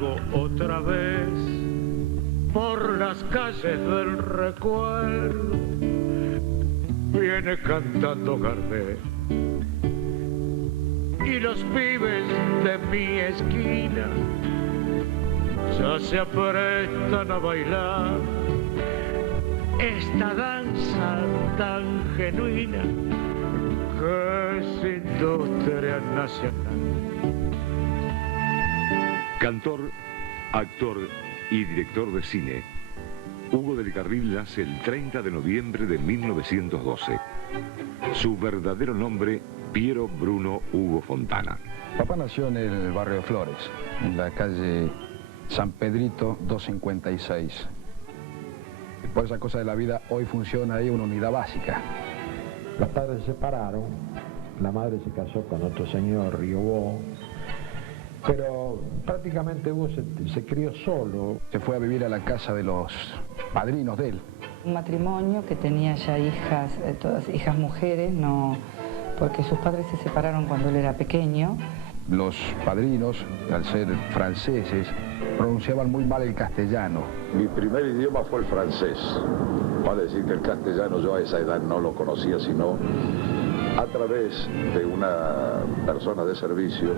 vago otra vez por las calles del recuerdo, viene cantando Gardel. Y los pibes de mi esquina ya se aprestan a bailar esta danza tan genuina que es industria nacional. Cantor, actor y director de cine, Hugo del Carril nace el 30 de noviembre de 1912. Su verdadero nombre, Piero Bruno Hugo Fontana. Papá nació en el barrio de Flores, en la calle San Pedrito 256. Por esa cosa de la vida, hoy funciona ahí una unidad básica. Los padres se separaron, la madre se casó con otro señor, Riobó, pero prácticamente Hugo se crió solo. Se fue a vivir a la casa de los padrinos de él. Un matrimonio que tenía ya hijas, todas hijas mujeres, no, porque sus padres se separaron cuando él era pequeño. Los padrinos, al ser franceses, pronunciaban muy mal el castellano. Mi primer idioma fue el francés. Vale decir que el castellano yo a esa edad no lo conocía, sino a través de una persona de servicio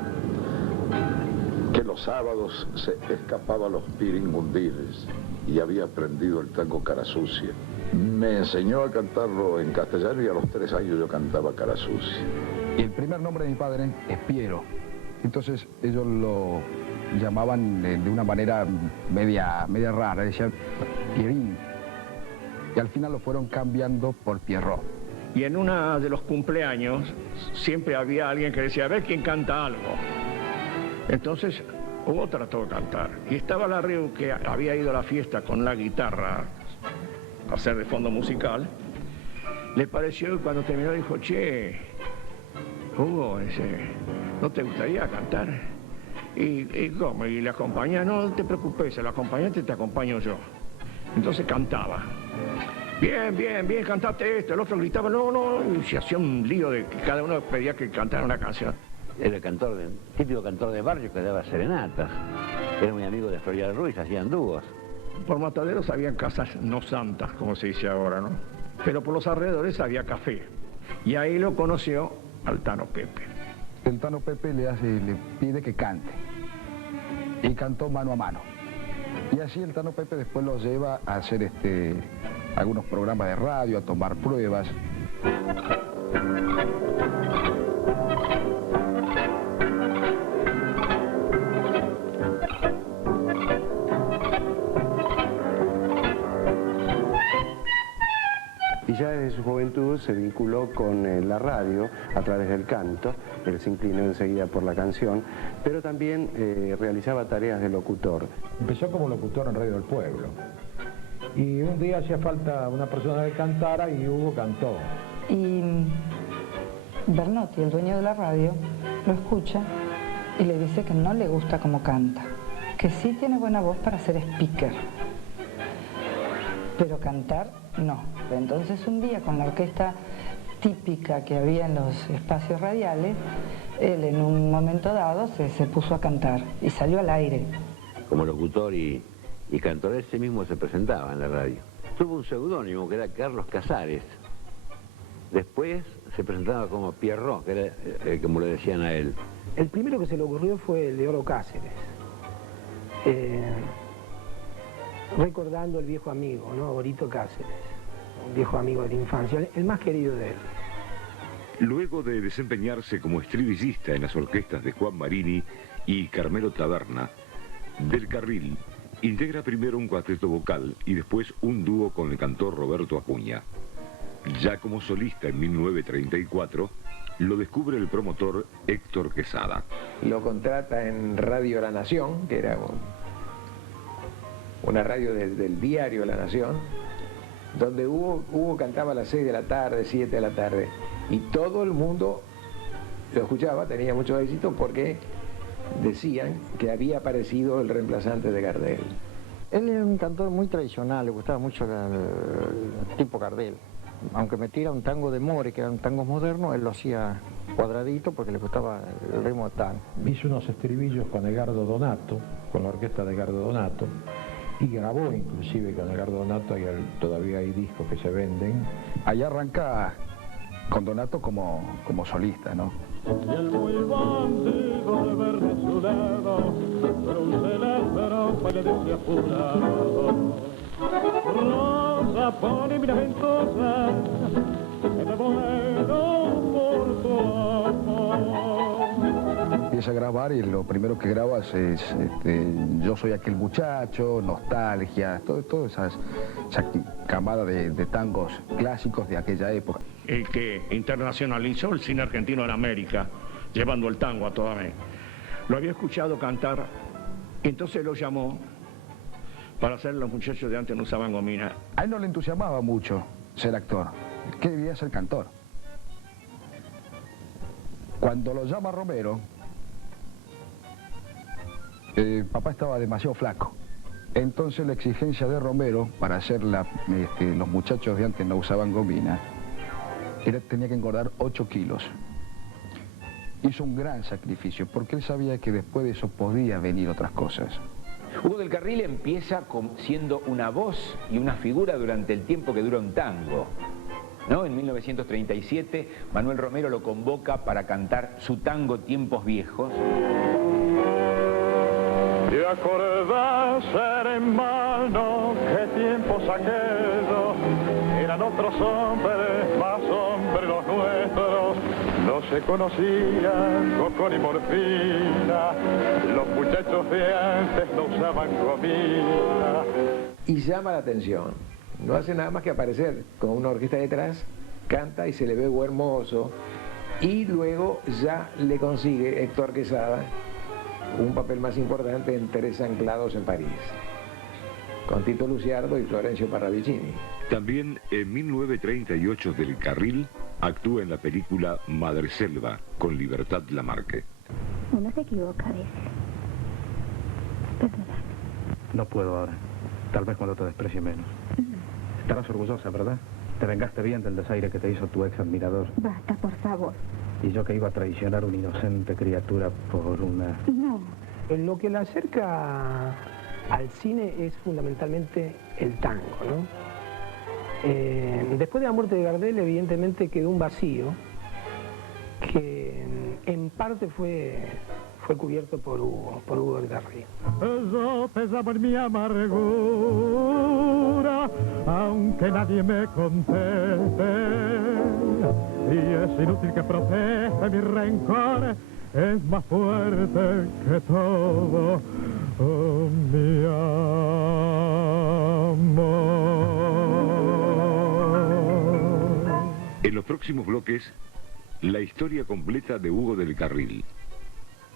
que los sábados se escapaba a los piringundiles y había aprendido el tango Cara Sucia. Me enseñó a cantarlo en castellano y a los 3 años yo cantaba Cara Sucia. Y el primer nombre de mi padre es Piero. Entonces ellos lo llamaban de una manera media rara, decían Pierín. Y al final lo fueron cambiando por Pierrot. Y en uno de los cumpleaños siempre había alguien que decía, a ver quién canta algo. Entonces Hugo trató de cantar. Y estaba Larriu, que había ido a la fiesta con la guitarra a hacer de fondo musical. Le pareció, cuando terminó, dijo, che, Hugo, ¿no te gustaría cantar? ¿Y cómo? Y le acompaña, no te preocupes, el acompañante te acompaño yo. Entonces cantaba. Bien, bien, bien, cantate esto. El otro gritaba, no, y se hacía un lío de que cada uno pedía que cantara una canción. Era el típico cantor de barrio que daba serenatas. Era muy amigo de Florial Ruiz, hacían dúos. Por Mataderos habían casas no santas, como se dice ahora, ¿no? Pero por los alrededores había café. Y ahí lo conoció al Tano Pepe. El Tano Pepe le pide que cante. Y cantó Mano a Mano. Y así el Tano Pepe después lo lleva a hacer algunos programas de radio, a tomar pruebas. Y ya desde su juventud se vinculó con la radio a través del canto. Él se inclinó enseguida por la canción, pero también realizaba tareas de locutor. Empezó como locutor en Radio del Pueblo. Y un día hacía falta una persona que cantara y Hugo cantó. Y Bernotti, el dueño de la radio, lo escucha y le dice que no le gusta cómo canta, que sí tiene buena voz para ser speaker, pero cantar no. Entonces un día, con la orquesta típica que había en los espacios radiales, él en un momento dado se puso a cantar y salió al aire. Como locutor y cantor, ese mismo se presentaba en la radio. Tuvo un seudónimo que era Carlos Casares. Después se presentaba como Pierrot, que era como le decían a él. El primero que se le ocurrió fue el de Oro Cáceres. Recordando el viejo amigo, ¿no? Orito Cáceres, un viejo amigo de la infancia, el más querido de él. Luego de desempeñarse como estribillista en las orquestas de Juan Marini y Carmelo Taberna, Del Carril integra primero un cuarteto vocal y después un dúo con el cantor Roberto Acuña. Ya como solista en 1934, lo descubre el promotor Héctor Quesada. Lo contrata en Radio La Nación, que era una radio del diario La Nación, donde Hugo cantaba a las 6 de la tarde, 7 de la tarde, y todo el mundo lo escuchaba, tenía mucho éxito porque decían que había aparecido el reemplazante de Gardel. Él era un cantor muy tradicional, le gustaba mucho el tipo Gardel. aunque metiera un tango de More, que eran tangos modernos, él lo hacía cuadradito porque le gustaba el ritmo de tango. Hizo unos estribillos con Edgardo Donato, con la orquesta de Edgardo Donato, y grabó inclusive con Edgardo Donato, y todavía hay discos que se venden. Allá arranca con Donato como solista, ¿no? Y el muy bandido al verme a su lado, frunce la trompa y le dice apurado: Rosa, pone mi ventosa, que me muero por tu amor. Empieza a grabar y lo primero que grabas es Yo soy aquel muchacho, Nostalgia, toda esa camada de tangos clásicos de aquella época. El que internacionalizó el cine argentino en América, llevando el tango a toda América. Lo había escuchado cantar, y entonces lo llamó para hacer Los muchachos de antes no usaban gomina. A él no le entusiasmaba mucho ser actor, quería ser cantor. Cuando lo llama Romero, papá estaba demasiado flaco. Entonces la exigencia de Romero para hacer Los muchachos de antes no usaban gomina, tenía que engordar 8 kilos. Hizo un gran sacrificio porque él sabía que después de eso podía venir otras cosas. Hugo del Carril empieza siendo una voz y una figura durante el tiempo que dura un tango, ¿no? En 1937 Manuel Romero lo convoca para cantar su tango Tiempos Viejos. Y acordás, hermano, qué tiempos aquellos, eran otros hombres, más hombres los nuestros, no se conocían coco ni morfina, los muchachos de antes no usaban comida. Y llama la atención, no hace nada más que aparecer con una orquesta detrás, canta y se le ve hermoso, y luego ya le consigue Héctor Quesada un papel más importante en Tres anclados en París, con Tito Luciardo y Florencio Parravicini. También en 1938 del Carril actúa en la película Madreselva con Libertad Lamarque. Uno se equivoca a veces. Perdona. No puedo ahora. Tal vez cuando te desprecie menos. Estarás orgullosa, ¿verdad? Te vengaste bien del desaire que te hizo tu ex admirador. Basta, por favor. Y yo que iba a traicionar una inocente criatura por una... No. Lo que le acerca al cine es fundamentalmente el tango, ¿no? Después de la muerte de Gardel, evidentemente quedó un vacío que en parte fue cubierto por Hugo del Carril. Yo pesaba en mi amargura, aunque nadie me conteste, y es inútil que proteste mi rencor, es más fuerte que todo, oh, mi amor. En los próximos bloques, la historia completa de Hugo del Carril.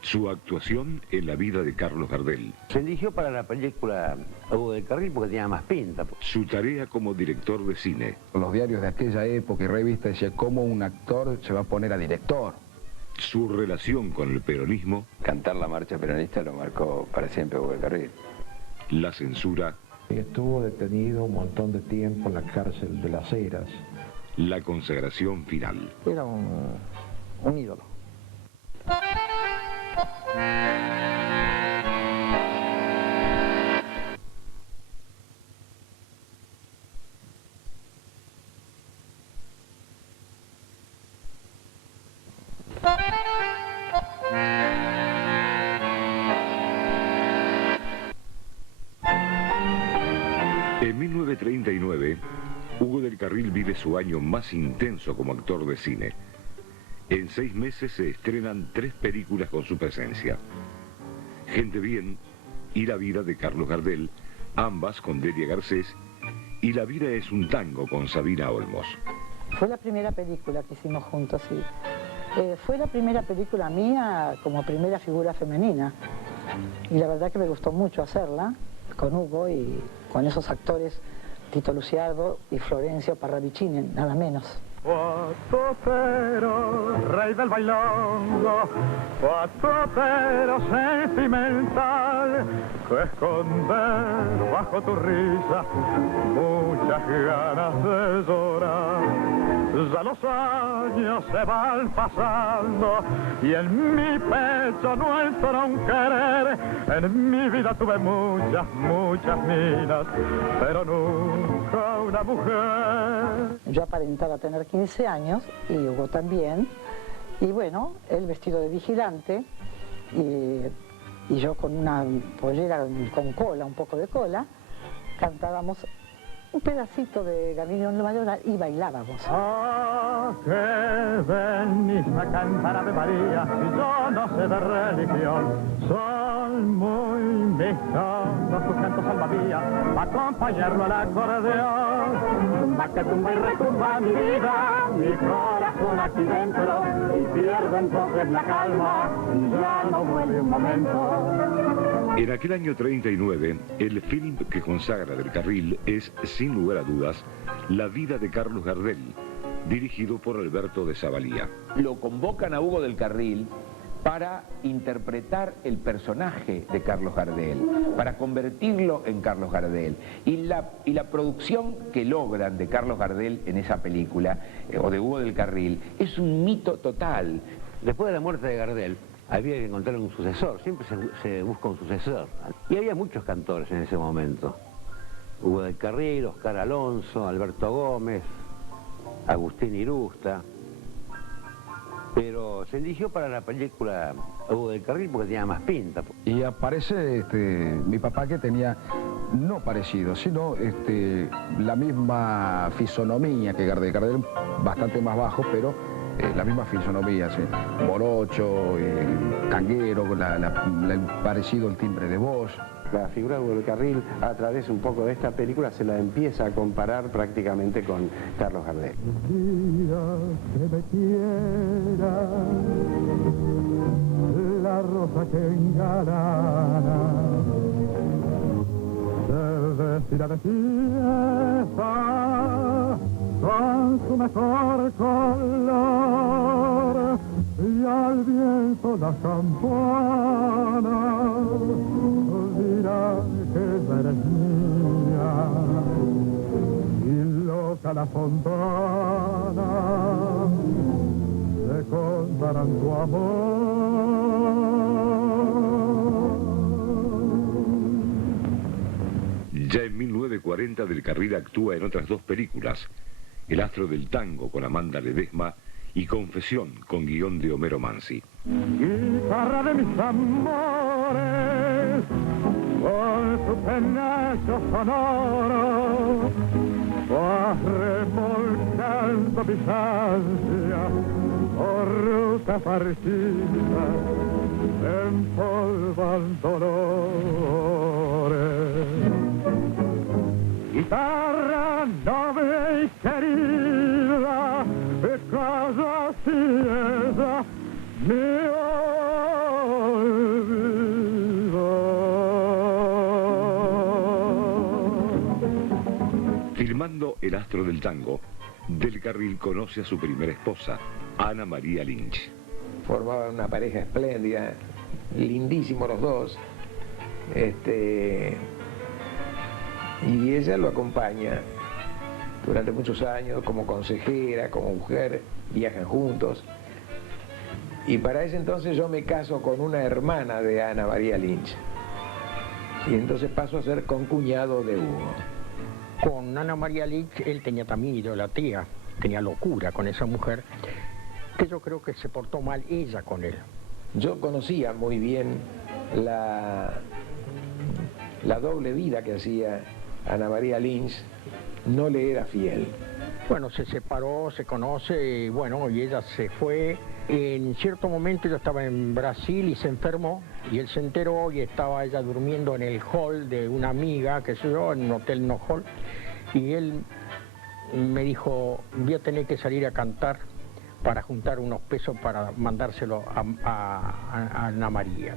Su actuación en la vida de Carlos Gardel. Se eligió para la película Hugo del Carril porque tenía más pinta. Su tarea como director de cine. Los diarios de aquella época y revistas decían cómo un actor se va a poner a director. Su relación con el peronismo. Cantar la marcha peronista lo marcó para siempre Hugo del Carril. La censura. Estuvo detenido un montón de tiempo en la cárcel de Las Heras. La consagración final. Era un ídolo. En 1939, Hugo del Carril vive su año más intenso como actor de cine. En 6 meses se estrenan 3 películas con su presencia. Gente Bien y La vida de Carlos Gardel, ambas con Delia Garcés, y La vida es un tango con Sabina Olmos. Fue la primera película que hicimos juntos, sí. Fue la primera película mía como primera figura femenina. Y la verdad que me gustó mucho hacerla con Hugo y con esos actores, Tito Luciardo y Florencio Parravicini, nada menos. Cuatotero, rey del bailongo, cuatotero sentimental, que esconder bajo tu risa muchas ganas de llorar. Ya los años se van pasando y en mi pecho no entra un querer. En mi vida tuve muchas minas, pero nunca una mujer. Yo aparentaba tener 15 años y Hugo también. Y bueno, él vestido de vigilante y yo con una pollera con cola, un poco de cola, cantábamos un pedacito de Gardinio en la Mayoral y bailábamos. Ah, que venís a cantar Ave María, y yo no sé de religión, son muy mixtos tus cantos, alma mía, para acompañarlo al acordeón. Tumba que tumba y retumba mi vida, mi corazón aquí dentro, y pierdo entonces la calma, ya no vuelve un momento. En aquel año 39, el film que consagra Del Carril es, sin lugar a dudas, La vida de Carlos Gardel, dirigido por Alberto de Zavalía. Lo convocan a Hugo del Carril para interpretar el personaje de Carlos Gardel, para convertirlo en Carlos Gardel. Y la producción que logran de Carlos Gardel en esa película, o de Hugo del Carril, es un mito total. Después de la muerte de Gardel, había que encontrar un sucesor, siempre se busca un sucesor. Y había muchos cantores en ese momento. Hugo del Carril, Oscar Alonso, Alberto Gómez, Agustín Irusta. Pero se eligió para la película Hugo del Carril porque tenía más pinta. Y aparece mi papá, que tenía, no parecido, sino la misma fisonomía que Gardel. Gardel bastante más bajo, pero la misma fisonomía, ¿sí? Morocho, tanguero, el parecido, el timbre de voz. La figura de Hugo del Carril, a través un poco de esta película, se la empieza a comparar prácticamente con Carlos Gardel. Día que me quiera, la rosa que engalana, se vestirá de fiesta con su mejor color, y al viento las campanas dirán que eres mía, y loca la fontana te contarán tu amor. Ya en 1940 Del Carril actúa en otras dos películas, El astro del tango con Amanda Ledesma y Confesión con guión de Homero Mansi. Guitarra de mis amores, con su penacho sonoro, vas remolcando mis ansias por rutas parecidas, empolvan dolores. Guitarra noble y querida, casa ciega, me olvido. Filmando El astro del tango, Del Carril conoce a su primera esposa, Ana María Lynch. Formaban una pareja espléndida, lindísimos los dos. Y ella lo acompaña durante muchos años como consejera, como mujer, viajan juntos. Y para ese entonces yo me caso con una hermana de Ana María Lynch. Y entonces paso a ser concuñado de Hugo. Con Ana María Lynch él tenía también idolatría, tenía locura con esa mujer, que yo creo que se portó mal ella con él. Yo conocía muy bien la doble vida que hacía Ana María Lynch, no le era fiel. Bueno, se separó, se conoce, y bueno, y ella se fue. En cierto momento ella estaba en Brasil y se enfermó, y él se enteró y estaba ella durmiendo en el hall de una amiga, qué sé yo, en un hotel no hall, y él me dijo, voy a tener que salir a cantar para juntar unos pesos para mandárselo a Ana María.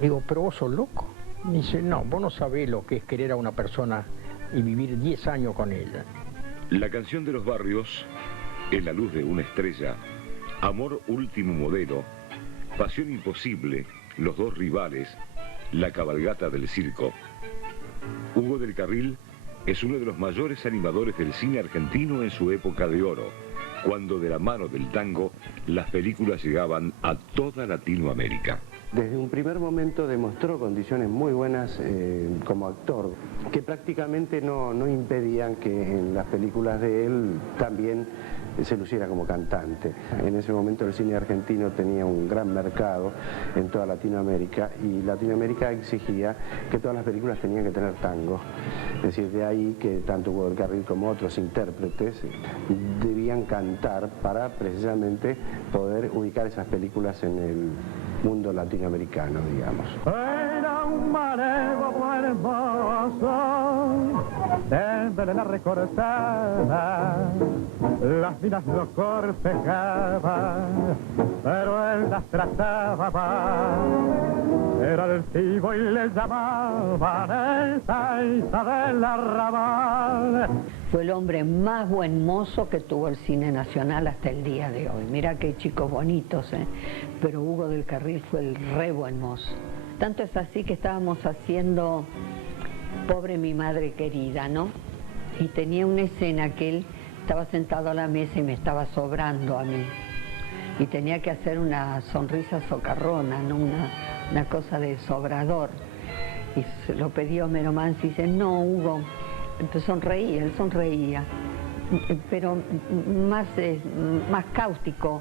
Digo, pero vos sos loco. Me dice, no, vos no sabés lo que es querer a una persona y vivir 10 años con ella. La canción de los barrios, En la luz de una estrella, Amor último modelo, Pasión imposible, Los dos rivales, La cabalgata del circo. Hugo del Carril es uno de los mayores animadores del cine argentino en su época de oro, cuando de la mano del tango las películas llegaban a toda Latinoamérica. Desde un primer momento demostró condiciones muy buenas como actor, que prácticamente no impedían que en las películas de él también se luciera como cantante. En ese momento el cine argentino tenía un gran mercado en toda Latinoamérica y Latinoamérica exigía que todas las películas tenían que tener tango. Es decir, de ahí que tanto Hugo del Carril como otros intérpretes debían cantar para precisamente poder ubicar esas películas en el mundo latinoamericano, digamos. Era un malevo buen hermoso, desde la recortada, las minas lo cortejaban, pero él las trataba mal. Era altivo y le llamaban esa Isabel Arrabal. Fue el hombre más buen mozo que tuvo el cine nacional hasta el día de hoy. Mirá qué chicos bonitos, pero Hugo del Carril fue el re buen mozo. Tanto es así que estábamos haciendo Pobre mi madre querida, ¿no? Y tenía una escena que él estaba sentado a la mesa y me estaba sobrando a mí. Y tenía que hacer una sonrisa socarrona, ¿no? Una cosa de sobrador. Y se lo pidió Homero Mansi y dice, no, Hugo. Entonces sonreía, él sonreía, pero más cáustico.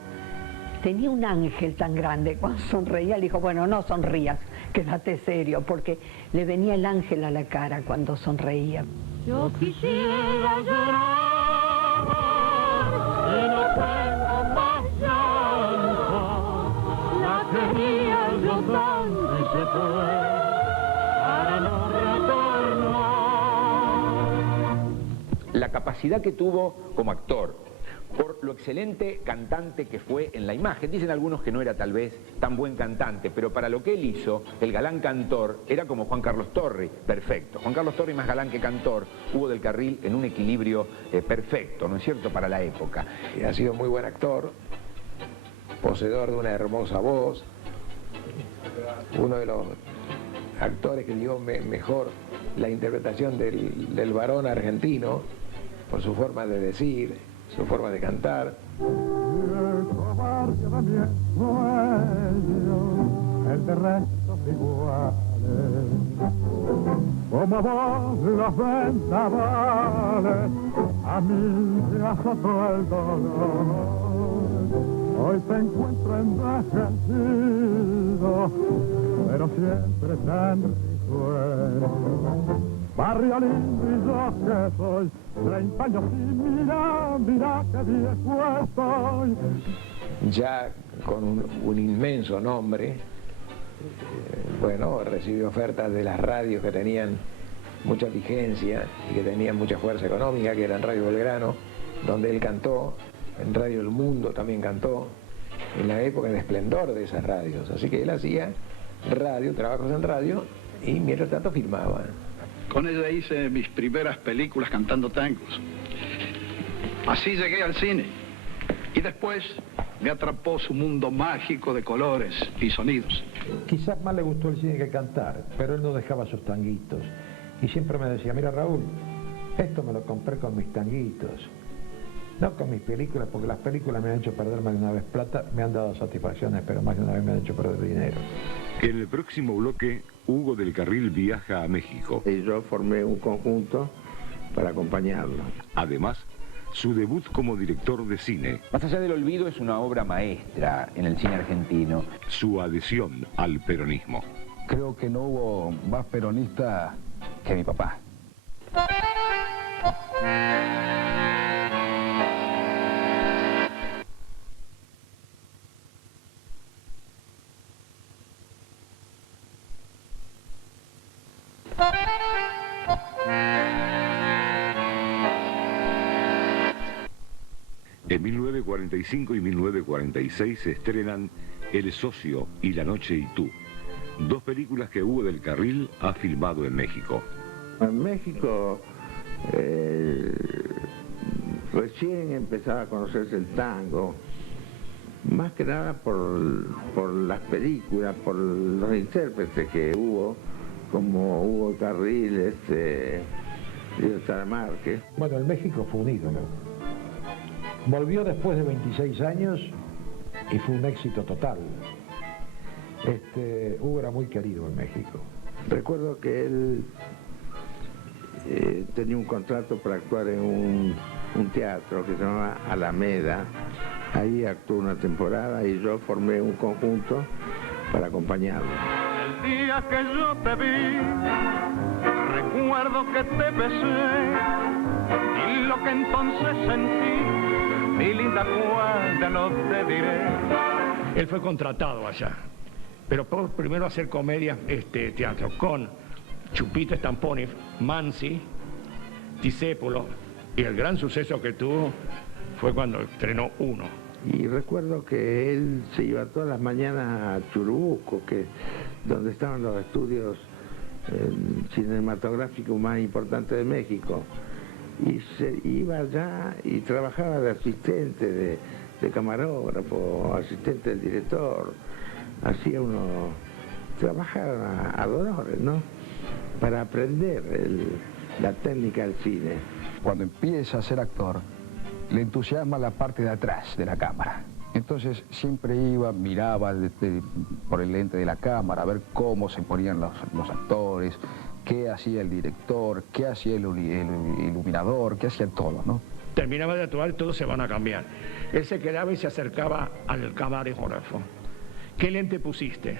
Tenía un ángel tan grande, cuando sonreía le dijo, bueno, no sonrías, quédate serio, porque le venía el ángel a la cara cuando sonreía. Yo quisiera llorar y no tengo más llanto, la quería yo tanto y se fue para no retornar. La capacidad que tuvo como actor, por lo excelente cantante que fue en la imagen. Dicen algunos que no era tal vez tan buen cantante, pero para lo que él hizo, el galán cantor era como Juan Carlos Torri, perfecto. Juan Carlos Torri más galán que cantor, Hugo del Carril en un equilibrio perfecto, ¿no es cierto?, para la época. Ha sido muy buen actor, poseedor de una hermosa voz, uno de los actores que dio mejor la interpretación del varón argentino, por su forma de decir, su forma de cantar. El de restos iguales, como vos los vendavales, a mí me azotó el dolor. Hoy te encuentro envejecido, pero siempre tan risueño. Barrio lindo y yo que soy, 30 años y mira que viejo estoy. Ya con un inmenso nombre, bueno, recibió ofertas de las radios que tenían mucha vigencia y que tenían mucha fuerza económica, que eran Radio Belgrano, donde él cantó, en Radio El Mundo también cantó, en la época de esplendor de esas radios. Así que él hacía radio, trabajos en radio, y mientras tanto filmaba. Con ella hice mis primeras películas cantando tangos. Así llegué al cine. Y después me atrapó su mundo mágico de colores y sonidos. Quizás más le gustó el cine que cantar, pero él no dejaba sus tanguitos. Y siempre me decía, mira Raúl, esto me lo compré con mis tanguitos. No con mis películas, porque las películas me han hecho perder más de una vez plata, me han dado satisfacciones, pero más de una vez me han hecho perder dinero. En el próximo bloque, Hugo del Carril viaja a México. Y yo formé un conjunto para acompañarlo. Además, su debut como director de cine. Más allá del olvido es una obra maestra en el cine argentino. Su adhesión al peronismo. Creo que no hubo más peronista que mi papá. En 1945 y 1946 se estrenan El socio y La noche y tú, dos películas que Hugo del Carril ha filmado en México. En México recién empezaba a conocerse el tango, más que nada por las películas, por los intérpretes que hubo, como Hugo Carril, Diego Sara Márquez. Bueno, el México fue un ídolo. Volvió después de 26 años y fue un éxito total. Hugo era muy querido en México. Recuerdo que él tenía un contrato para actuar en un teatro que se llamaba Alameda. Ahí actuó una temporada y yo formé un conjunto para acompañarlo. El día que yo te vi, recuerdo que te besé, y lo que entonces sentí, mi linda Juan, ya no te diré. Él fue contratado allá, pero primero a hacer comedia, teatro, con Chupito Stamponi, Mansi, Discépolo, y el gran suceso que tuvo fue cuando estrenó Uno. Y recuerdo que él se iba todas las mañanas a Churubusco, donde estaban los estudios cinematográficos más importantes de México, y se iba allá y trabajaba de asistente, de camarógrafo, asistente del director. Hacía uno trabajar a dolores, ¿no? Para aprender la técnica del cine. Cuando empieza a ser actor, le entusiasma la parte de atrás de la cámara. Entonces siempre iba, miraba por el lente de la cámara a ver cómo se ponían los actores, qué hacía el director, qué hacía el iluminador, qué hacía todo, ¿no? Terminaba de actuar, todos se van a cambiar. Él se quedaba y se acercaba al camarógrafo. ¿Qué lente pusiste?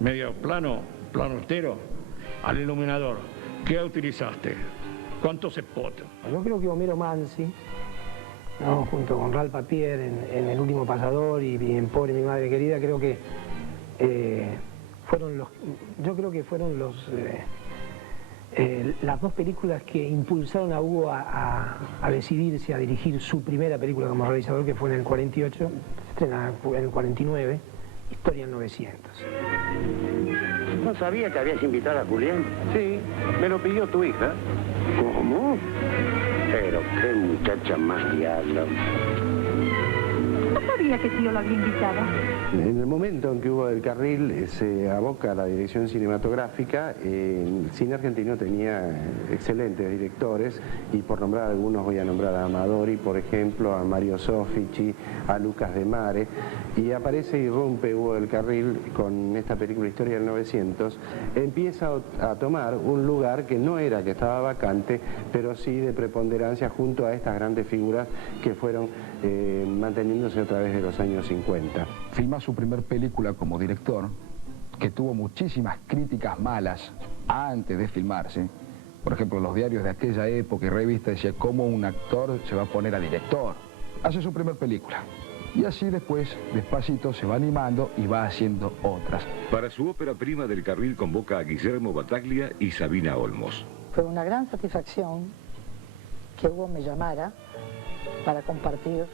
¿Medio plano, plano entero? Al iluminador, ¿qué utilizaste? ¿Cuántos spots? Yo creo que Homero Mansi, ¿no? Junto con Ral Papier en El último pasador y en Pobre mi madre querida, creo que fueron las dos películas que impulsaron a Hugo a decidirse a dirigir su primera película como realizador, que fue en el 48, se estrena en el 49, Historia del 900. ¿No sabía que habías invitado a Julián? Sí, me lo pidió tu hija. ¿Cómo? Pero qué muchacha más diablo. No sabía que sí yo lo había invitado. En el momento en que Hugo del Carril se aboca a la dirección cinematográfica, el cine argentino tenía excelentes directores, y por nombrar algunos voy a nombrar a Amadori, por ejemplo, a Mario Soffici, a Lucas de Mare, y aparece y irrumpe Hugo del Carril con esta película Historia del 900, empieza a tomar un lugar que no era que estaba vacante, pero sí de preponderancia junto a estas grandes figuras que fueron manteniéndose a través de los años 50. Filma su primer película como director, que tuvo muchísimas críticas malas antes de filmarse. Por ejemplo, los diarios de aquella época y revistas decían cómo un actor se va a poner a director. Hace su primer película. Y así después, despacito, se va animando y va haciendo otras. Para su ópera prima del Carril convoca a Guillermo Battaglia y Sabina Olmos. Fue una gran satisfacción que Hugo me llamara para compartir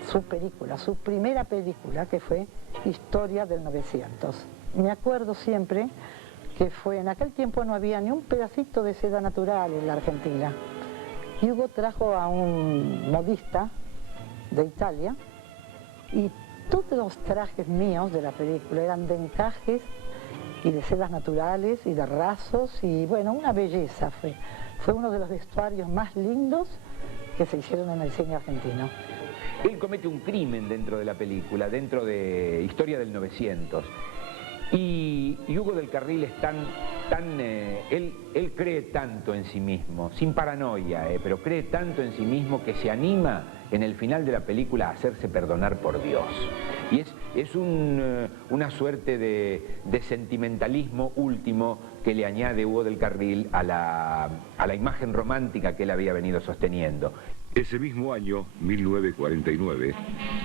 su película, su primera película, que fue Historia del 900. Me acuerdo siempre que en aquel tiempo no había ni un pedacito de seda natural en la Argentina. Y Hugo trajo a un modista de Italia, y todos los trajes míos de la película eran de encajes y de sedas naturales y de rasos, y bueno, una belleza fue. Fue uno de los vestuarios más lindos que se hicieron en el cine argentino. Él comete un crimen dentro de la película, dentro de Historia del 900. Y Hugo del Carril es él cree tanto en sí mismo, sin paranoia, pero cree tanto en sí mismo que se anima en el final de la película a hacerse perdonar por Dios. Y es una suerte de sentimentalismo último que le añade Hugo del Carril a la imagen romántica que él había venido sosteniendo. Ese mismo año, 1949,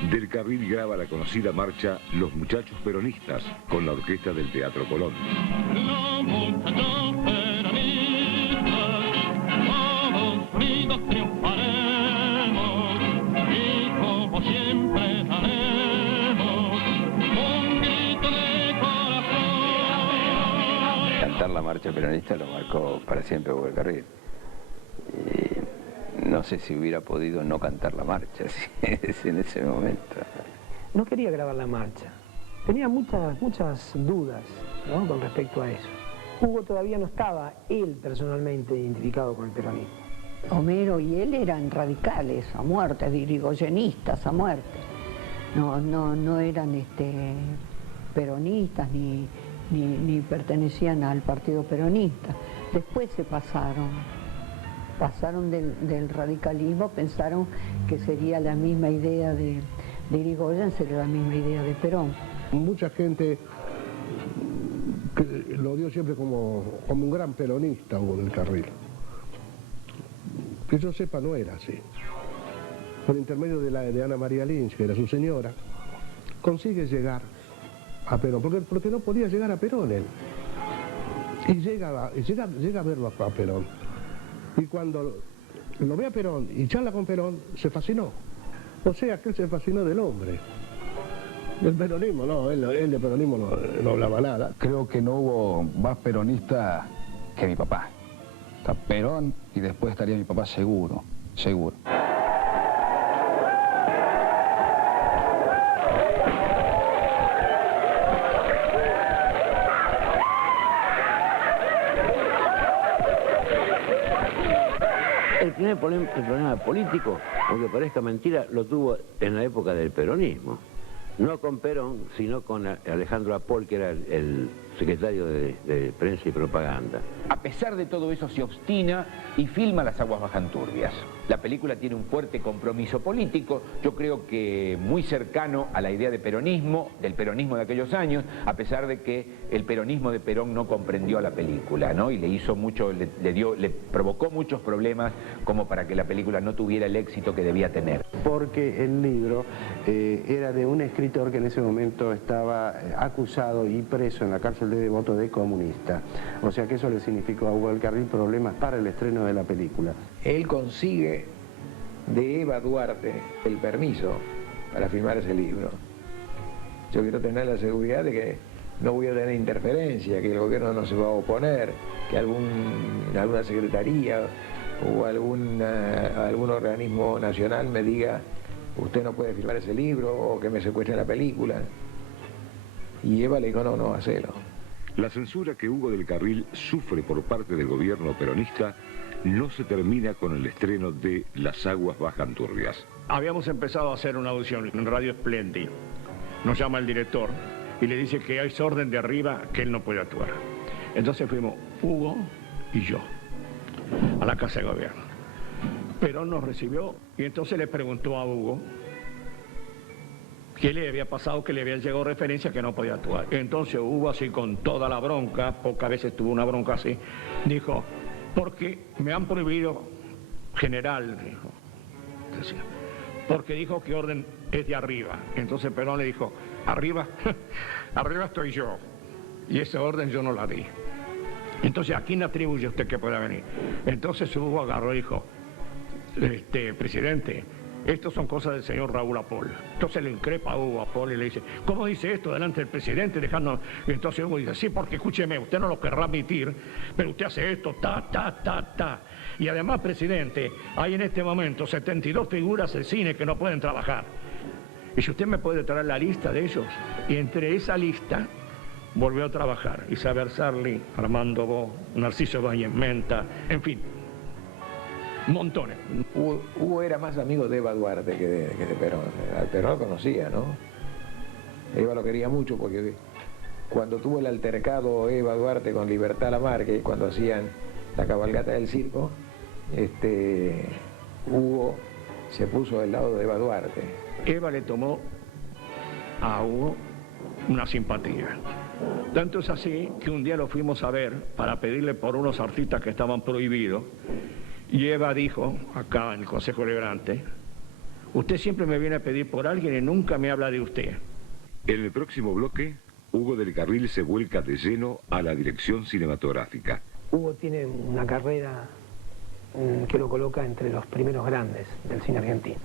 del Carril graba la conocida marcha Los Muchachos Peronistas con la orquesta del Teatro Colón. Los muchachos peronistas, todos unidos triunfaremos, y como siempre haremos un grito de corazón. Cantar la marcha peronista lo marcó para siempre Hugo del Carril. no sé si hubiera podido no cantar la marcha en ese momento. No quería grabar la marcha. Tenía muchas dudas, ¿no?, con respecto a eso. Hugo todavía no estaba, él personalmente, identificado con el peronismo. Homero y él eran radicales a muerte, irigoyenistas a muerte. No eran peronistas ni pertenecían al partido peronista. Después se pasaron del radicalismo, pensaron que sería la misma idea de Irigoyen, sería la misma idea de Perón. Mucha gente que lo dio siempre como un gran peronista, Hugo del Carril. Que yo sepa, no era así. Por intermedio de Ana María Lynch, que era su señora, consigue llegar a Perón, porque no podía llegar a Perón él. Y llega a verlo a Perón. Y cuando lo ve a Perón y charla con Perón, se fascinó. O sea, que él se fascinó del hombre. Del peronismo, no, él de peronismo no hablaba nada. Creo que no hubo más peronista que mi papá. O sea, Perón y después estaría mi papá seguro. El primer problema político, aunque parezca mentira, lo tuvo en la época del peronismo. No con Perón, sino con Alejandro Apol, que era el secretario de Prensa y Propaganda. A pesar de todo eso, se obstina y filma Las aguas bajan turbias. La película tiene un fuerte compromiso político, yo creo que muy cercano a la idea de peronismo, del peronismo de aquellos años, a pesar de que el peronismo de Perón no comprendió la película, ¿no? Y le hizo mucho, le provocó muchos problemas como para que la película no tuviera el éxito que debía tener. Porque el libro era de un escritor que en ese momento estaba acusado y preso en la cárcel de Devoto de comunista. O sea que eso le significó a Hugo del Carril problemas para el estreno de la película. Él consigue de Eva Duarte el permiso para filmar ese libro. Yo quiero tener la seguridad de que no voy a tener interferencia, que el gobierno no se va a oponer, que alguna secretaría o algún organismo nacional me diga usted no puede filmar ese libro o que me secuestren la película. Y Eva le dijo no, hacelo. La censura que Hugo del Carril sufre por parte del gobierno peronista no se termina con el estreno de Las aguas bajan turbias. Habíamos empezado a hacer una audición en Radio Splendid. Nos llama el director y le dice que hay orden de arriba que él no puede actuar. Entonces fuimos Hugo y yo a la Casa de Gobierno. Perón nos recibió y entonces le preguntó a Hugo qué le había pasado, que le había llegado referencia que no podía actuar. Entonces Hugo, así con toda la bronca, pocas veces tuvo una bronca así, dijo, porque me han prohibido, general, dijo, decía, porque dijo que orden es de arriba. Entonces Perón le dijo, arriba, arriba estoy yo, y esa orden yo no la di. Entonces, ¿a quién atribuye usted que pueda venir? Entonces Hugo agarró y dijo, presidente, estas son cosas del señor Raúl Apol. Entonces le increpa a Hugo Apol y le dice, ¿cómo dice esto delante del presidente? Dejando... Y entonces Hugo dice, sí, porque escúcheme, usted no lo querrá admitir, pero usted hace esto, ta. Y además, presidente, hay en este momento 72 figuras del cine que no pueden trabajar. Y si usted me puede traer la lista de ellos, y entre esa lista volvió a trabajar Isabel Sarli, Armando Bo, Narciso Ibáñez Menta, en fin, montones. Hugo era más amigo de Eva Duarte que de Perón. Al Perón lo conocía, ¿no? Eva lo quería mucho porque cuando tuvo el altercado Eva Duarte con Libertad Lamarque, cuando hacían la cabalgata del circo, Hugo se puso del lado de Eva Duarte. Eva le tomó a Hugo una simpatía. Tanto es así que un día lo fuimos a ver para pedirle por unos artistas que estaban prohibidos. Y Eva dijo, acá en el Consejo Deliberante, usted siempre me viene a pedir por alguien y nunca me habla de usted. En el próximo bloque, Hugo del Carril se vuelca de lleno a la dirección cinematográfica. Hugo tiene una carrera que lo coloca entre los primeros grandes del cine argentino.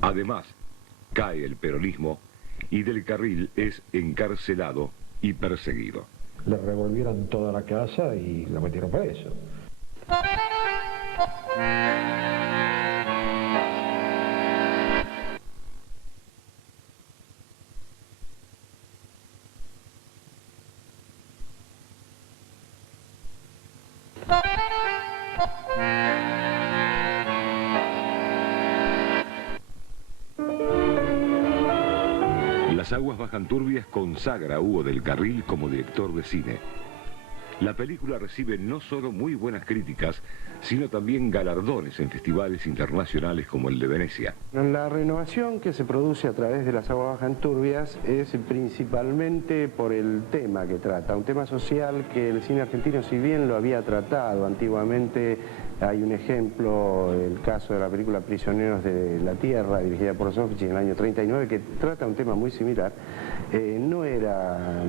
Además, cae el peronismo y del Carril es encarcelado y perseguido. Le revolvieron toda la casa y lo metieron preso. Las aguas bajan turbias consagra a Hugo del Carril como director de cine. La película recibe no solo muy buenas críticas, sino también galardones en festivales internacionales como el de Venecia. La renovación que se produce a través de Las aguas bajan turbias es principalmente por el tema que trata, un tema social que el cine argentino, si bien lo había tratado antiguamente, hay un ejemplo, el caso de la película Prisioneros de la Tierra, dirigida por Soffici en el año 39, que trata un tema muy similar. No era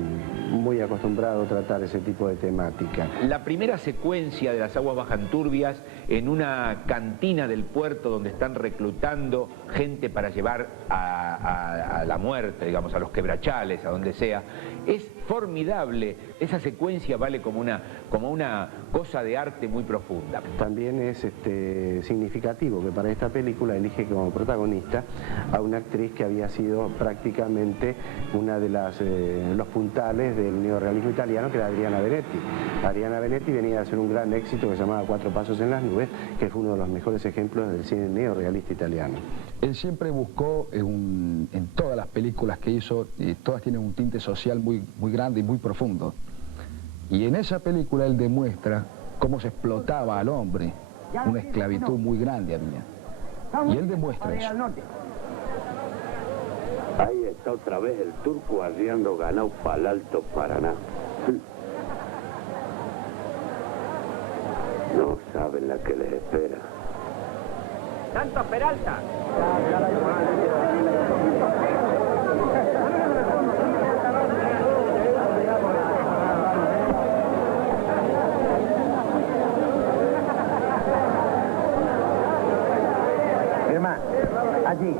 muy acostumbrado a tratar ese tipo de temática. La primera secuencia de Las aguas bajan turbias en una cantina del puerto donde están reclutando gente para llevar a la muerte, digamos, a los quebrachales, a donde sea, es formidable. Esa secuencia vale como una cosa de arte muy profunda. También es significativo que para esta película elige como protagonista a una actriz que había sido prácticamente una de los puntales del neorrealismo italiano, que era Adriana Benetti. Adriana Benetti venía a hacer un gran éxito que se llamaba Cuatro pasos en las nubes, que fue uno de los mejores ejemplos del cine neorrealista italiano. Él siempre buscó en todas las películas que hizo, todas tienen un tinte social muy grande y muy profundo. Y en esa película él demuestra cómo se explotaba al hombre, una esclavitud muy grande había. Y él demuestra eso. Ahí está otra vez el turco arriando ganado para el Alto Paraná. No saben la que les espera. ¡Santos Peralta! Firma, allí.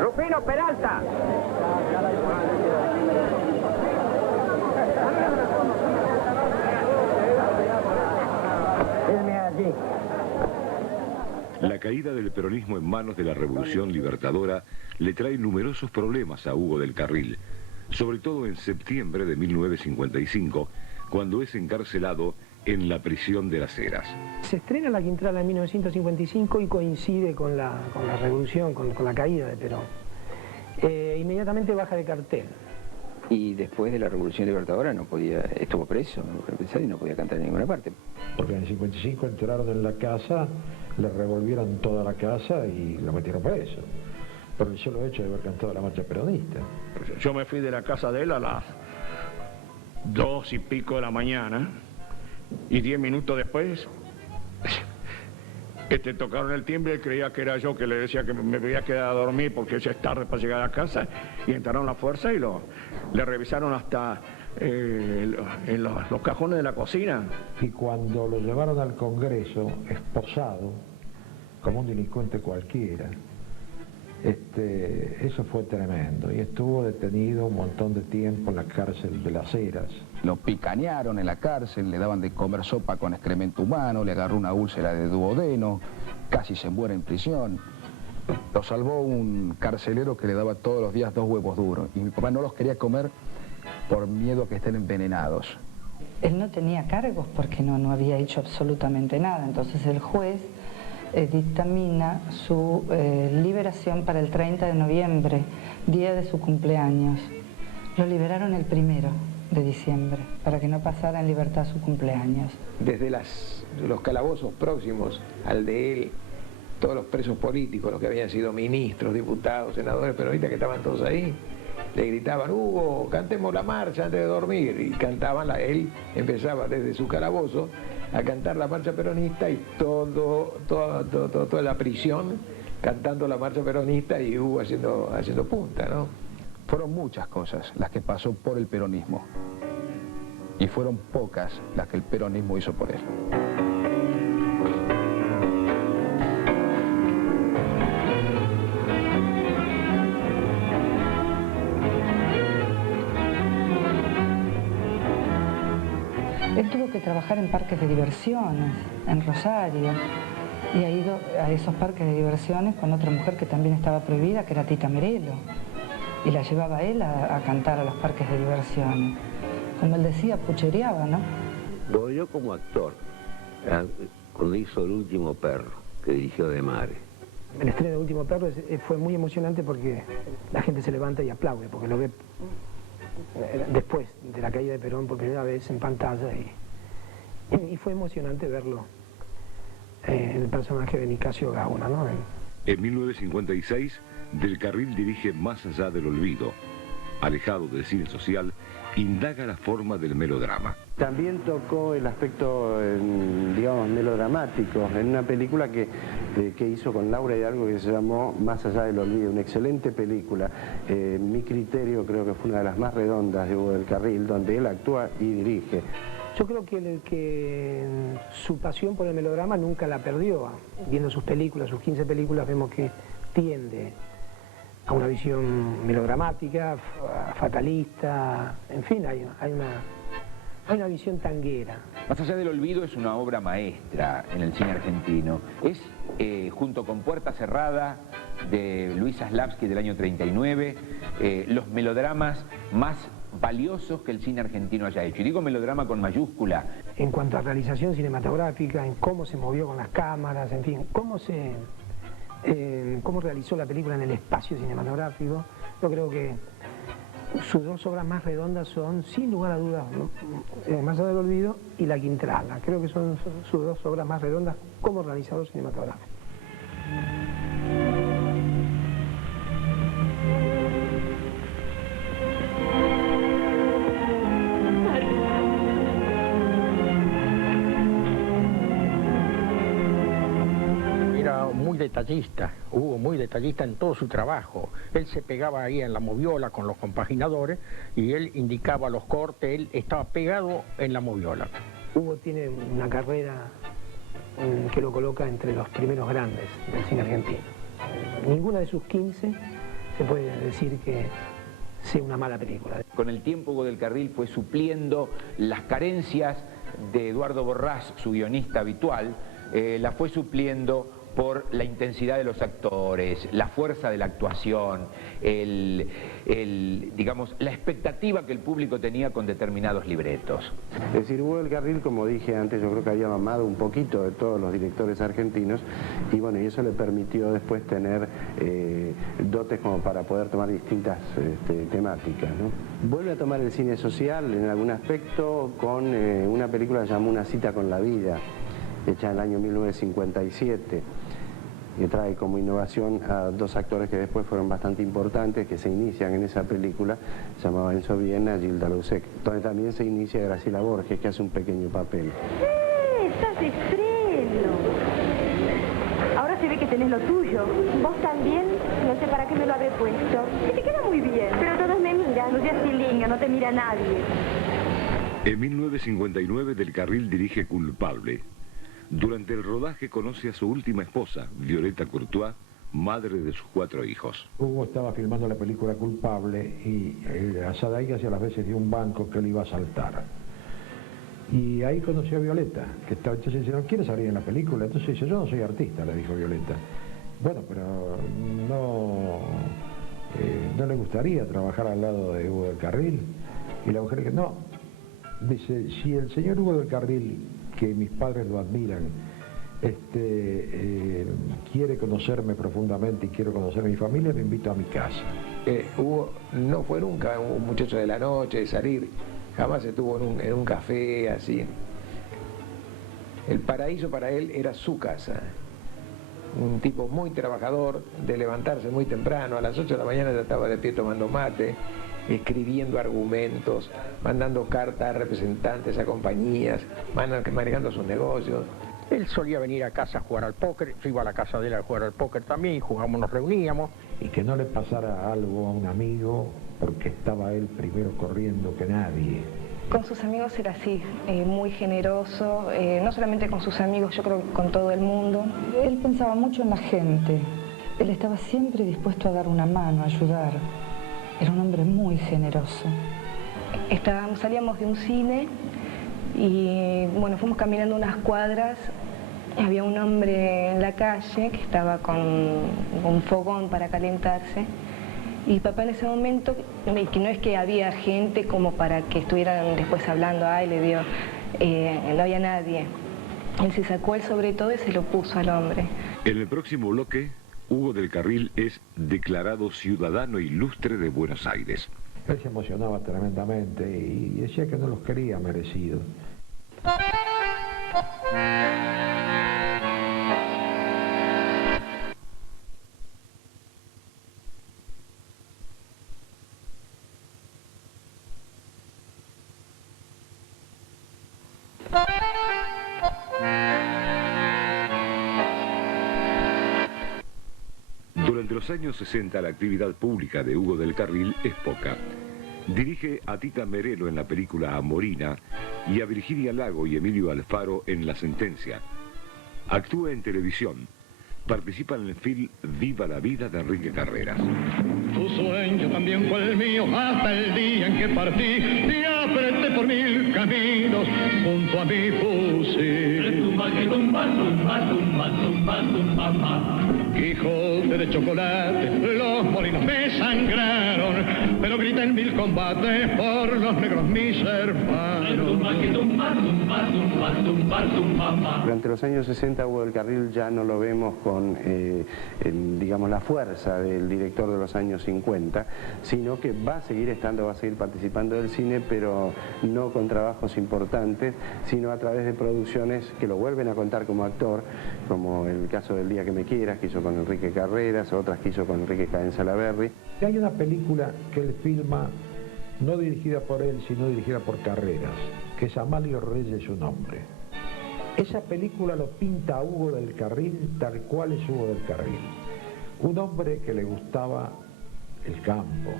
Rufino Peralta. Firme allí. La caída del peronismo en manos de la Revolución Libertadora le trae numerosos problemas a Hugo del Carril, sobre todo en septiembre de 1955, cuando es encarcelado en la prisión de Las Heras. Se estrena La Quintrala en 1955 y coincide con la revolución, con la caída de Perón. Inmediatamente baja de cartel. Y después de la Revolución Libertadora estuvo preso, y no podía cantar en ninguna parte. Porque en el 55 entraron en la casa, le revolvieron toda la casa y lo metieron preso. Por el solo hecho de haber cantado la marcha peronista. Yo me fui de la casa de él a las 2 y pico de la mañana y 10 minutos después tocaron el timbre y creía que era yo que le decía que me había quedado a dormir porque ya es tarde para llegar a casa, y entraron la fuerza y le revisaron hasta en los cajones de la cocina. Y cuando lo llevaron al Congreso, esposado, como un delincuente cualquiera, eso fue tremendo, y estuvo detenido un montón de tiempo en la cárcel de Las Heras. Lo picanearon en la cárcel, le daban de comer sopa con excremento humano, le agarró una úlcera de duodeno, casi se muere en prisión. Lo salvó un carcelero que le daba todos los días 2 huevos duros, y mi papá no los quería comer por miedo a que estén envenenados. Él no tenía cargos porque no había hecho absolutamente nada, entonces el juez dictamina su liberación para el 30 de noviembre, día de su cumpleaños. Lo liberaron el 1 de diciembre, para que no pasara en libertad su cumpleaños. Desde los calabozos próximos al de él, todos los presos políticos, los que habían sido ministros, diputados, senadores peronistas que estaban todos ahí, le gritaban: Hugo, cantemos la marcha antes de dormir, y cantaban, él empezaba desde su calabozo a cantar la marcha peronista, y toda la prisión cantando la marcha peronista y Hugo haciendo punta, ¿no? Fueron muchas cosas las que pasó por el peronismo, y fueron pocas las que el peronismo hizo por él. Él tuvo que trabajar en parques de diversiones, en Rosario, y ha ido a esos parques de diversiones con otra mujer que también estaba prohibida, que era Tita Merelo, y la llevaba él a cantar a los parques de diversiones. Como él decía, puchereaba, ¿no? Lo yo como actor, cuando hizo El último perro, que dirigió De Mare, El estreno de Último Perro fue muy emocionante porque la gente se levanta y aplaude, porque lo ve después de la caída de Perón por primera vez en pantalla y fue emocionante verlo en el personaje de Nicasio Gauna, ¿no? En 1956, Del Carril dirige Más allá del olvido. Alejado del cine social, indaga la forma del melodrama. También tocó el aspecto, digamos, melodramático en una película que hizo con Laura Hidalgo que se llamó Más allá del olvido, una excelente película. Mi criterio creo que fue una de las más redondas de Hugo del Carril, donde él actúa y dirige. Yo creo que su pasión por el melodrama nunca la perdió. Viendo sus películas, sus 15 películas, vemos que tiende a una visión melodramática, fatalista, en fin, hay una visión tanguera. Más allá del olvido es una obra maestra en el cine argentino. Es, junto con Puerta Cerrada, de Luis Saslavsky del año 39, los melodramas más valiosos que el cine argentino haya hecho. Y digo melodrama con mayúscula. En cuanto a realización cinematográfica, en cómo se movió con las cámaras, en fin, cómo realizó la película en el espacio cinematográfico, yo creo que sus dos obras más redondas son, sin lugar a dudas, ¿no? Más allá del olvido y La Quintrala. Creo que son sus dos obras más redondas como realizador cinematográfico. Muy detallista, Hugo muy detallista en todo su trabajo. Él se pegaba ahí en la moviola con los compaginadores y él indicaba los cortes, él estaba pegado en la moviola. Hugo tiene una carrera que lo coloca entre los primeros grandes del cine argentino. Ninguna de sus 15 se puede decir que sea una mala película. Con el tiempo Hugo del Carril fue supliendo las carencias de Eduardo Borrás, su guionista habitual, la fue supliendo por la intensidad de los actores, la fuerza de la actuación, digamos, la expectativa que el público tenía con determinados libretos. Es decir, Hugo del Carril, como dije antes, yo creo que había mamado un poquito de todos los directores argentinos y bueno, y eso le permitió después tener dotes como para poder tomar distintas temáticas, ¿no? Vuelve a tomar el cine social en algún aspecto con una película que se llamó Una cita con la vida, hecha en el año 1957, que trae como innovación a dos actores que después fueron bastante importantes, que se inician en esa película, se llamaba Enzo Viena y Gilda Lausek, donde también se inicia Graciela Borges, que hace un pequeño papel. ¡Estás de estreno! Ahora se ve que tenés lo tuyo. ¿Vos también? No sé para qué me lo habré puesto. Y te queda muy bien. Pero todos me miran. No seas tilinga, no te mira nadie. En 1959 Del Carril dirige Culpable. Durante el rodaje conoce a su última esposa, Violeta Courtois, madre de sus 4 hijos. Hugo estaba filmando la película Culpable y a Sadaí hacía las veces de un banco que él iba a asaltar. Y ahí conoció a Violeta, que estaba, entonces dice, ¿no quieres salir en la película? Entonces dice, yo no soy artista, le dijo Violeta. Bueno, pero no le gustaría trabajar al lado de Hugo del Carril. Y la mujer dice, no. Dice, si el señor Hugo del Carril, que mis padres lo admiran, quiere conocerme profundamente y quiero conocer a mi familia, me invito a mi casa. Hugo no fue nunca un muchacho de la noche, de salir, jamás estuvo en un café así. El paraíso para él era su casa. Un tipo muy trabajador, de levantarse muy temprano, a las 8 de la mañana ya estaba de pie tomando mate, escribiendo argumentos, mandando cartas a representantes, a compañías, manejando sus negocios. Él solía venir a casa a jugar al póker, yo iba a la casa de él a jugar al póker también, jugábamos, nos reuníamos. Y que no le pasara algo a un amigo porque estaba él primero corriendo que nadie. Con sus amigos era así, muy generoso, no solamente con sus amigos, yo creo que con todo el mundo. Él pensaba mucho en la gente, él estaba siempre dispuesto a dar una mano, a ayudar. Era un hombre muy generoso. Salíamos de un cine y bueno, fuimos caminando unas cuadras. Había un hombre en la calle que estaba con un fogón para calentarse. Y papá en ese momento, que no es que había gente como para que estuvieran después hablando, ay, le dio, no había nadie. Él se sacó el sobre todo y se lo puso al hombre. En el próximo bloque, Hugo del Carril es declarado ciudadano ilustre de Buenos Aires. Él se emocionaba tremendamente y decía que no los quería merecidos. Durante los años 60 la actividad pública de Hugo del Carril es poca. Dirige a Tita Merelo en la película Amorina y a Virginia Lago y Emilio Alfaro en La Sentencia. Actúa en televisión. Participa en el film Viva la Vida de Enrique Carreras. Tu sueño también fue el mío hasta el día en que partí y apreté por 1000 caminos junto a mi fusil. Quijote de chocolate, los molinos me sangraron, pero grité en 1000 combates por los negros mis hermanos. Durante los años 60 Hugo del Carril ya no lo vemos con, digamos, la fuerza del director de los años 50, sino que va a seguir estando, va a seguir participando del cine, pero no con trabajos importantes, sino a través de producciones que lo vuelven a contar como actor, como el caso del Día que me quieras, que hizo con Enrique Carreras, otras que hizo con Enrique Caen Salaberry. Hay una película que él filma, no dirigida por él, sino dirigida por Carreras, que es Amalio Reyes su nombre. Esa película lo pinta a Hugo del Carril tal cual es Hugo del Carril. Un hombre que le gustaba el campo,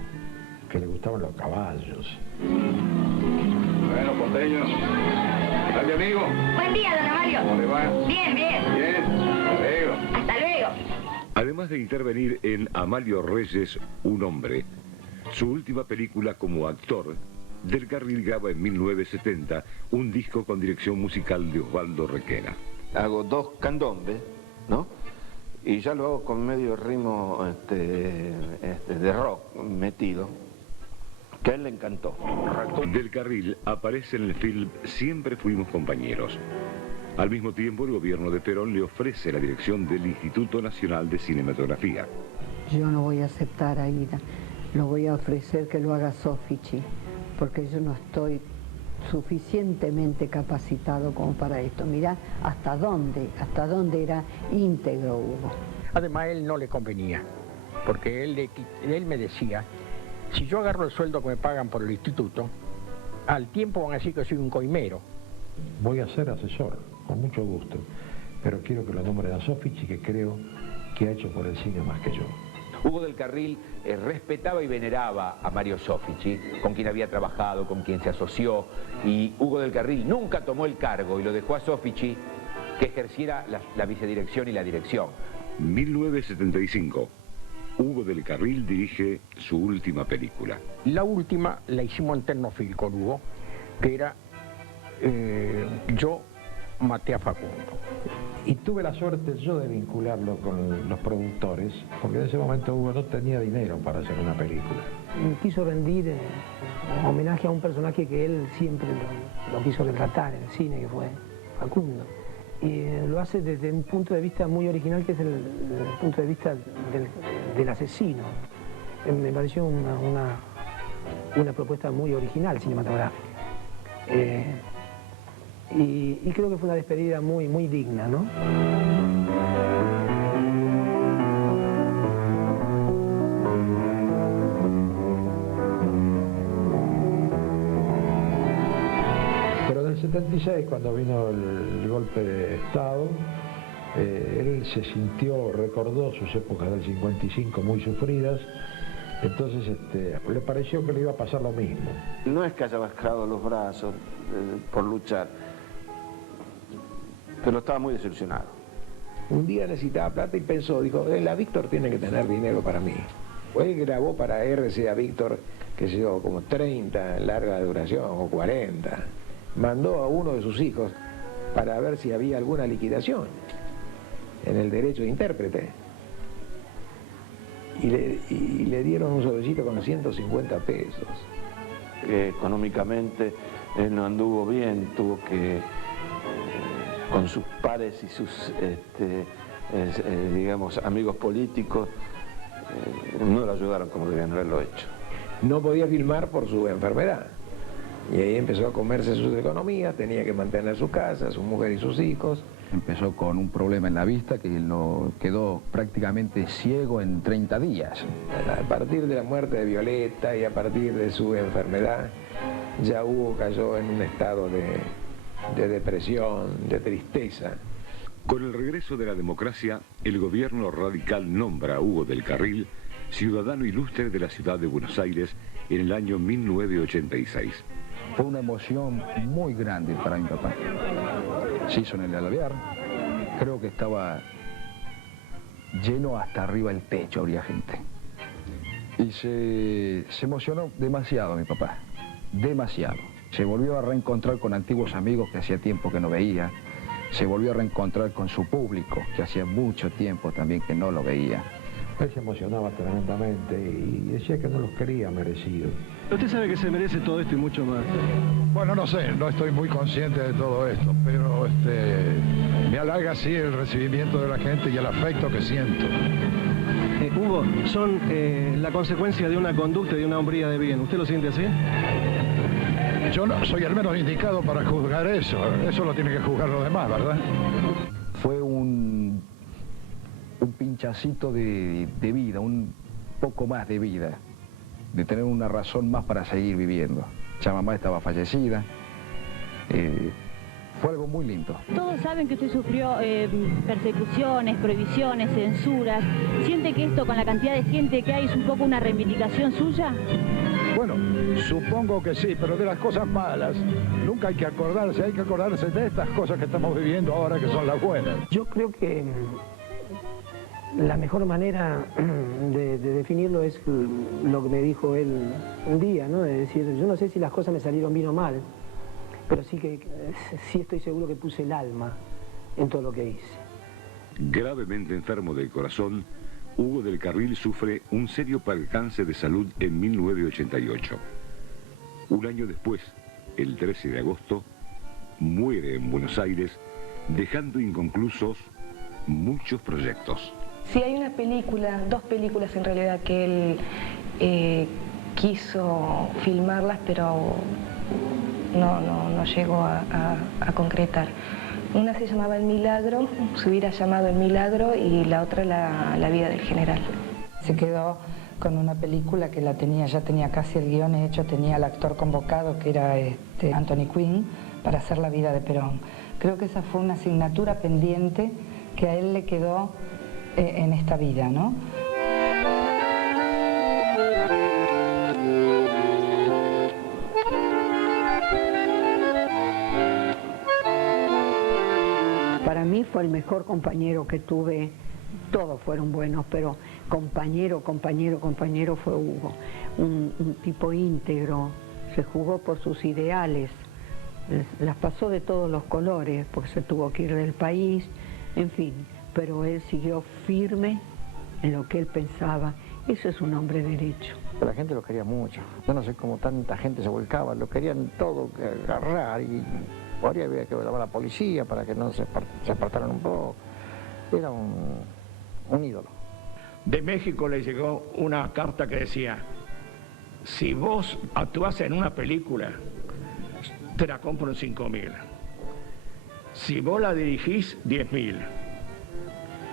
que le gustaban los caballos. Bueno, porteño. ¿Está mi amigo? Buen día, don Amalio. ¿Cómo le va? Bien, bien. Bien. Hasta luego. Hasta luego. Además de intervenir en Amalio Reyes, un hombre, su última película como actor, del Carril graba en 1970 un disco con dirección musical de Osvaldo Requena. Hago 2 candombes, ¿no? Y ya lo hago con medio ritmo de rock metido, que a él le encantó. Del Carril aparece en el film Siempre fuimos compañeros. Al mismo tiempo, el gobierno de Perón le ofrece la dirección del Instituto Nacional de Cinematografía. Yo no voy a aceptar, Aida. Lo voy a ofrecer que lo haga Sofici, porque yo no estoy suficientemente capacitado como para esto. Mirá hasta dónde era íntegro Hugo. Además, a él no le convenía, porque él me decía, si yo agarro el sueldo que me pagan por el instituto, al tiempo van a decir que soy un coimero. Voy a ser asesor, con mucho gusto, pero quiero que lo nombren a Sofici, que creo que ha hecho por el cine más que yo. Hugo del Carril respetaba y veneraba a Mario Sofici, con quien había trabajado, con quien se asoció, y Hugo del Carril nunca tomó el cargo y lo dejó a Sofici que ejerciera la vicedirección y la dirección. 1975. Hugo del Carril dirige su última película. La última la hicimos en Ternofil con Hugo, que era Yo maté a Facundo. Y tuve la suerte yo de vincularlo con los productores, porque en ese momento Hugo no tenía dinero para hacer una película. Quiso rendir homenaje a un personaje que él siempre lo quiso retratar en el cine, que fue Facundo. Y lo hace desde un punto de vista muy original, que es el punto de vista del asesino. Me pareció una propuesta muy original cinematográfica. Y creo que fue una despedida muy, muy digna, ¿no? Pero en el 76, cuando vino el golpe de Estado, él se sintió, recordó sus épocas del 55 muy sufridas, entonces le pareció que le iba a pasar lo mismo. No es que haya bajado los brazos por luchar, pero estaba muy desilusionado. Un día necesitaba plata y pensó, dijo, la Víctor tiene que tener dinero para mí. Él grabó para RCA Víctor, qué sé yo, como 30 en larga duración o 40. Mandó a uno de sus hijos para ver si había alguna liquidación en el derecho de intérprete. Y le dieron un sobrecito con 150 pesos. Económicamente él no anduvo bien, tuvo que, con sus pares y sus digamos, amigos políticos, no lo ayudaron como debían haberlo hecho. No podía filmar por su enfermedad. Y ahí empezó a comerse sus economías, tenía que mantener su casa, su mujer y sus hijos. Empezó con un problema en la vista que lo quedó prácticamente ciego en 30 días. A partir de la muerte de Violeta y a partir de su enfermedad, ya Hugo cayó en un estado de depresión, de tristeza. Con el regreso de la democracia, el gobierno radical nombra a Hugo del Carril ciudadano ilustre de la ciudad de Buenos Aires en el año 1986. Fue una emoción muy grande para mi papá. Se hizo en el Alvear, creo que estaba lleno hasta arriba el techo, habría gente. Y se emocionó demasiado mi papá, demasiado. Se volvió a reencontrar con antiguos amigos que hacía tiempo que no veía. Se volvió a reencontrar con su público, que hacía mucho tiempo también que no lo veía. Él se emocionaba tremendamente y decía que no los quería merecidos. Usted sabe que se merece todo esto y mucho más. Bueno, no sé, no estoy muy consciente de todo esto, pero me halaga sí el recibimiento de la gente y el afecto que siento. Hugo, son la consecuencia de una conducta y de una hombría de bien. ¿Usted lo siente así? Yo no soy el menos indicado para juzgar eso. Eso lo tiene que juzgar los demás, ¿verdad? Fue un pinchacito de vida, un poco más de vida, de tener una razón más para seguir viviendo. Ya mamá estaba fallecida. Fue algo muy lindo. Todos saben que usted sufrió persecuciones, prohibiciones, censuras. ¿Siente que esto, con la cantidad de gente que hay, es un poco una reivindicación suya? Bueno, supongo que sí, pero de las cosas malas nunca hay que acordarse de estas cosas que estamos viviendo ahora, que son las buenas. Yo creo que la mejor manera de definirlo es lo que me dijo él un día, ¿no? De decir, yo no sé si las cosas me salieron bien o mal, pero sí estoy seguro que puse el alma en todo lo que hice. Gravemente enfermo del corazón, Hugo del Carril sufre un serio percance de salud en 1988. Un año después, el 13 de agosto, muere en Buenos Aires, dejando inconclusos muchos proyectos. Sí, hay una película, dos películas en realidad que él quiso filmarlas, pero no llegó a concretar. Una se llamaba El Milagro, se hubiera llamado El Milagro, y la otra La vida del general. Se quedó con una película que ya tenía casi el guión hecho, tenía al actor convocado, que era Anthony Quinn, para hacer La vida de Perón. Creo que esa fue una asignatura pendiente que a él le quedó en esta vida, ¿no? Para mí fue el mejor compañero que tuve. Todos fueron buenos, pero compañero fue Hugo. Un tipo íntegro, se jugó por sus ideales, las pasó de todos los colores, porque se tuvo que ir del país, en fin, pero él siguió firme en lo que él pensaba. Eso es un hombre derecho. La gente lo quería mucho. Yo no sé cómo tanta gente se volcaba, lo querían todo agarrar y por ahí había que llamar a la policía para que no se apartaran un poco. Era un ídolo. De México le llegó una carta que decía: si vos actuás en una película, te la compro en 5.000. Si vos la dirigís, 10.000.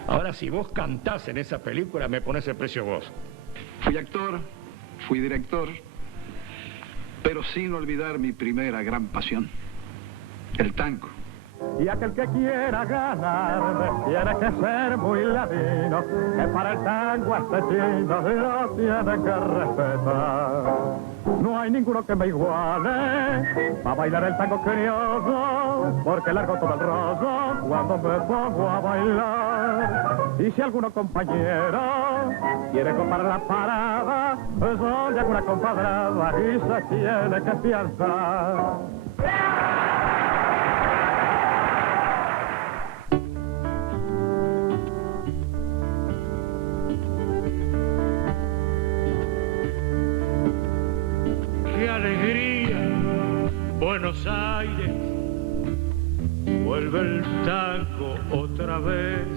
Ahora, si vos cantás en esa película, me pones el precio vos. Fui actor, fui director, pero sin olvidar mi primera gran pasión, el tango. Y aquel que quiera ganar tiene que ser muy ladino, que para el tango este chino lo tiene que respetar. No hay ninguno que me iguale a bailar el tango criollo, porque largo todo el rollo cuando me pongo a bailar. Y si alguno compañero quiere comparar la parada, soy alguna compadrada y se tiene que piensar. ¡Qué alegría! Buenos Aires, vuelve el tango otra vez.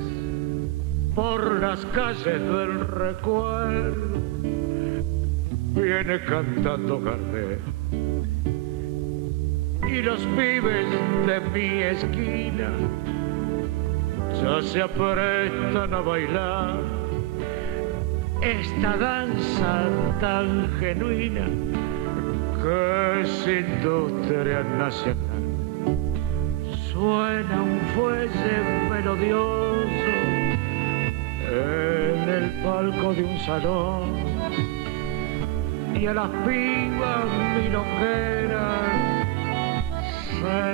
por las calles del recuerdo viene cantando Gardel, y los pibes de mi esquina ya se aprestan a bailar esta danza tan genuina que es industria nacional. Suena un fuelle melodioso en el palco de un salón, y a las pibas milongueras se